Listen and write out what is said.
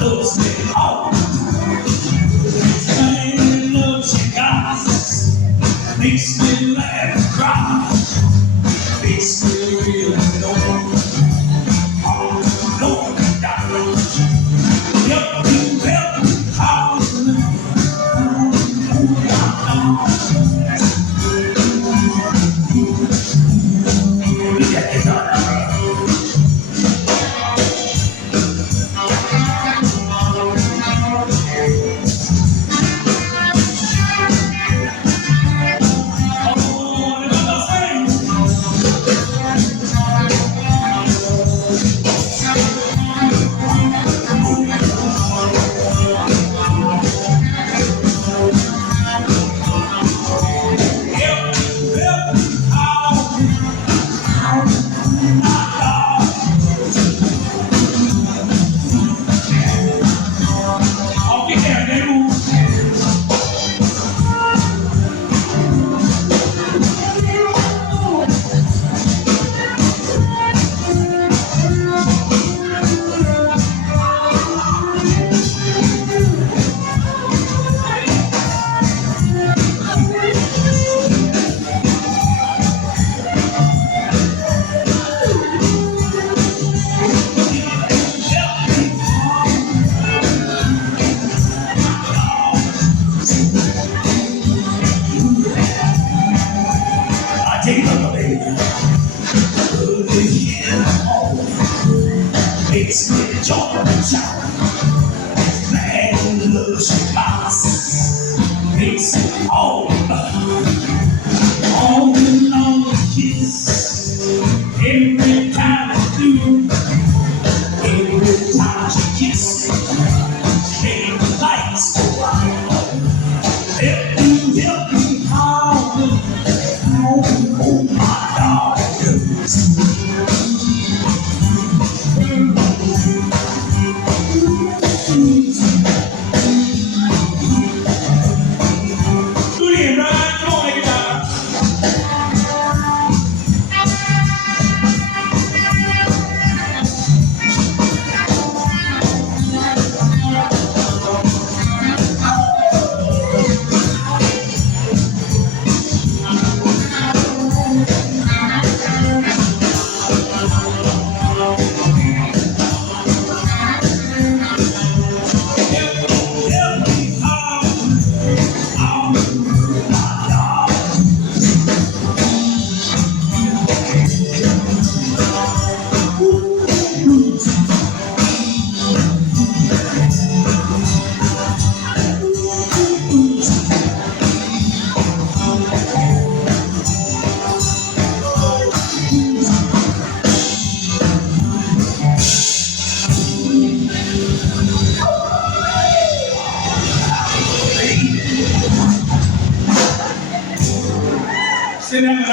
Loves me all. Same love she got makes me laugh and cry. Makes me real alone. All alone and down. Help me, howling. Take a baby, put it in the home, makes me jump and shout. Man loves your box, makes it all and on the kiss. Every time I do, every time she kisses, she made the lights go out. Help me, howling. Oh, my dog. Good evening, Brian. Come on, make it out. Sit down and